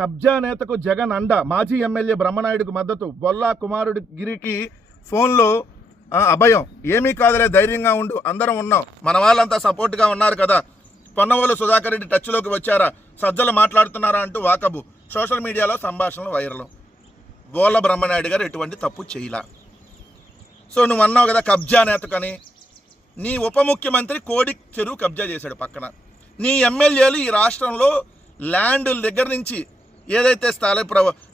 కబ్జా నేతకు జగన్ అండ, మాజీ ఎమ్మెల్యే బ్రహ్మనాయుడుకు మద్దతు, బొల్లా కుమారుడు గిరికి ఫోన్లో అభయం, ఏమీ కాదులే ధైర్యంగా ఉండు, అందరం ఉన్నాం, మన వాళ్ళంతా సపోర్ట్గా ఉన్నారు కదా, పొన్నవోలు సుధాకర్ రెడ్డి టచ్లోకి వచ్చారా, సజ్జలు మాట్లాడుతున్నారా అంటూ వాకబు, సోషల్ మీడియాలో సంభాషణలు వైరల్. బోళ్ళ బ్రహ్మనాయుడు గారు ఎటువంటి తప్పు చేయలా. సో నువ్వు అన్నావు కదా కబ్జా నేతకని, నీ ఉప ముఖ్యమంత్రి కోడి చెరువు కబ్జా చేశాడు పక్కన. నీ ఎమ్మెల్యేలు ఈ రాష్ట్రంలో ల్యాండ్ దగ్గర నుంచి ఏదైతే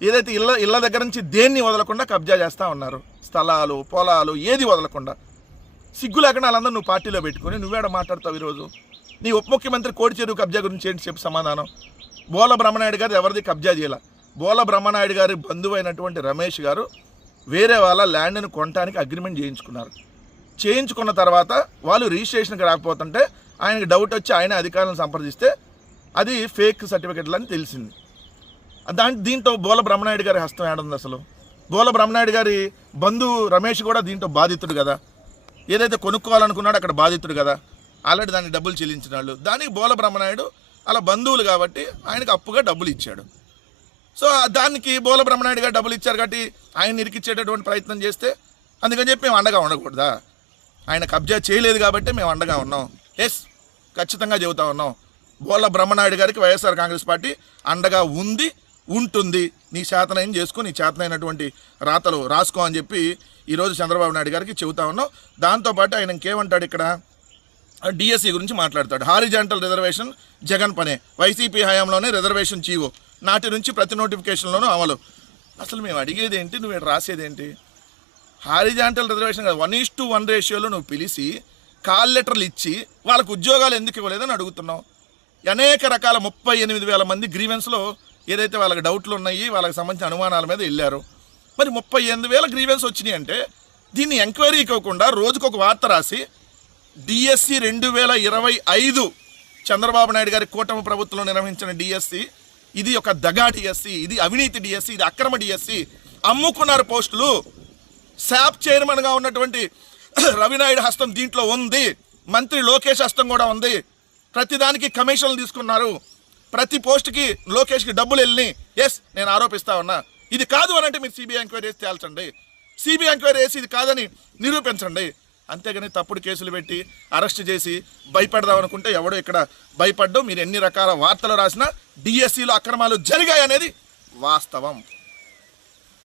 ఏదైతే ఇళ్ళ దగ్గర నుంచి దేన్ని వదలకుండా కబ్జా చేస్తూ ఉన్నారు, స్థలాలు పొలాలు ఏది వదలకుండా. సిగ్గు లేకుండా వాళ్ళందరూ నువ్వు పార్టీలో పెట్టుకుని నువ్వేడ మాట్లాడతావు ఈరోజు? నీ ఉప ముఖ్యమంత్రి కోడి చెరువు కబ్జా గురించి ఏంటి చెప్పి సమాధానం? బోళ్ళ బ్రహ్మనాయుడు గారు ఎవరిది కబ్జా చేయాల. బోళ్ళ బ్రహ్మనాయుడు గారి బంధువు అయినటువంటి రమేష్ గారు వేరే వాళ్ళ ల్యాండ్ని కొనడానికి అగ్రిమెంట్ చేయించుకున్న తర్వాత వాళ్ళు రిజిస్ట్రేషన్కి రాకపోతుంటే ఆయనకి డౌట్ వచ్చి ఆయన అధికారులను సంప్రదిస్తే అది ఫేక్ సర్టిఫికెట్లు అని తెలిసింది. దీంతో బోళ్ళ బ్రహ్మనాయుడు గారి హస్తం ఏడుంది అసలు? బోళ్ళ బ్రహ్మనాయుడు గారి బంధువు రమేష్ కూడా దీంట్లో బాధితుడు కదా, ఏదైతే కొనుక్కోవాలనుకున్నాడో అక్కడ బాధితుడు కదా, ఆల్రెడీ దానికి డబ్బులు చెల్లించిన వాళ్ళు. దానికి బోళ్ళ బ్రహ్మనాయుడు అలా బంధువులు కాబట్టి ఆయనకు అప్పుగా డబ్బులు ఇచ్చాడు. సో దానికి బోళ్ళ బ్రహ్మనాయుడు గారు డబ్బులు ఇచ్చారు కాబట్టి ఆయన ఇరికిచ్చేటటువంటి ప్రయత్నం చేస్తే అందుకని చెప్పి మేము అండగా ఉండకూడదా? ఆయన కబ్జా చేయలేదు కాబట్టి మేము అండగా ఉన్నాం. ఎస్, ఖచ్చితంగా చెబుతా ఉన్నాం. బోళ్ళ బ్రహ్మనాయుడు గారికి వైఎస్ఆర్ కాంగ్రెస్ పార్టీ అండగా ఉంది, ఉంటుంది. నీ చేతనైన చేసుకో, నీ చేతనైనటువంటి రాతలు రాసుకో అని చెప్పి ఈరోజు చంద్రబాబు నాయుడు గారికి చెబుతా ఉన్నాం. దాంతోపాటు ఆయన ఇంకేమంటాడు, ఇక్కడ డిఎస్సి గురించి మాట్లాడతాడు. హారిజాంటల్ రిజర్వేషన్ జగన్ పనే, వైసీపీ హయాంలోనే రిజర్వేషన్ చీవో, నాటి నుంచి ప్రతి నోటిఫికేషన్లోనూ అమలు. అసలు మేము అడిగేది ఏంటి, నువ్వు ఇక్కడ రాసేదేంటి? హారిజాంటల్ రిజర్వేషన్ కాదు, 1:1 రేషియోలో నువ్వు పిలిచి కాల్ లెటర్లు ఇచ్చి వాళ్ళకు ఉద్యోగాలు ఎందుకు ఇవ్వలేదని అడుగుతున్నావు. అనేక రకాల 38,000 మంది గ్రీవెన్స్లో ఏదైతే వాళ్ళకి డౌట్లు ఉన్నాయి, వాళ్ళకి సంబంధించిన అనుమానాల మీద వెళ్ళారు. మరి 38,000 గ్రీవెన్స్ వచ్చినాయి అంటే దీన్ని ఎంక్వైరీ ఇవ్వకుండా రోజుకొక వార్త రాసి డిఎస్సి 2025 చంద్రబాబు నాయుడు గారి కూటమి ప్రభుత్వంలో నిర్వహించిన డిఎస్సి, ఇది ఒక దగా డిఎస్సి, ఇది అవినీతి డిఎస్సి, ఇది అక్రమ డిఎస్సి, అమ్ముకున్నారు పోస్టులు. శాప్ చైర్మన్గా ఉన్నటువంటి రవినాయుడు హస్తం దీంట్లో ఉంది, మంత్రి లోకేష్ హస్తం కూడా ఉంది. ప్రతిదానికి కమిషన్లు తీసుకున్నారు, ప్రతి పోస్టుకి లోకేష్కి డబ్బులు వెళ్ళి. ఎస్, నేను ఆరోపిస్తా ఉన్నా. ఇది కాదు అని అంటే మీరు సిబిఐ ఎంక్వైరీ చేసి తేల్చండి, సిబిఐ ఎంక్వైరీ చేసి ఇది కాదని నిరూపించండి. అంతేగాని తప్పుడు కేసులు పెట్టి అరెస్ట్ చేసి భయపడదాం అనుకుంటే ఎవడో ఇక్కడ భయపడ్డం. మీరు ఎన్ని రకాల వార్తలు రాసినా డిఎస్సిలో అక్రమాలు జరిగాయనేది వాస్తవం.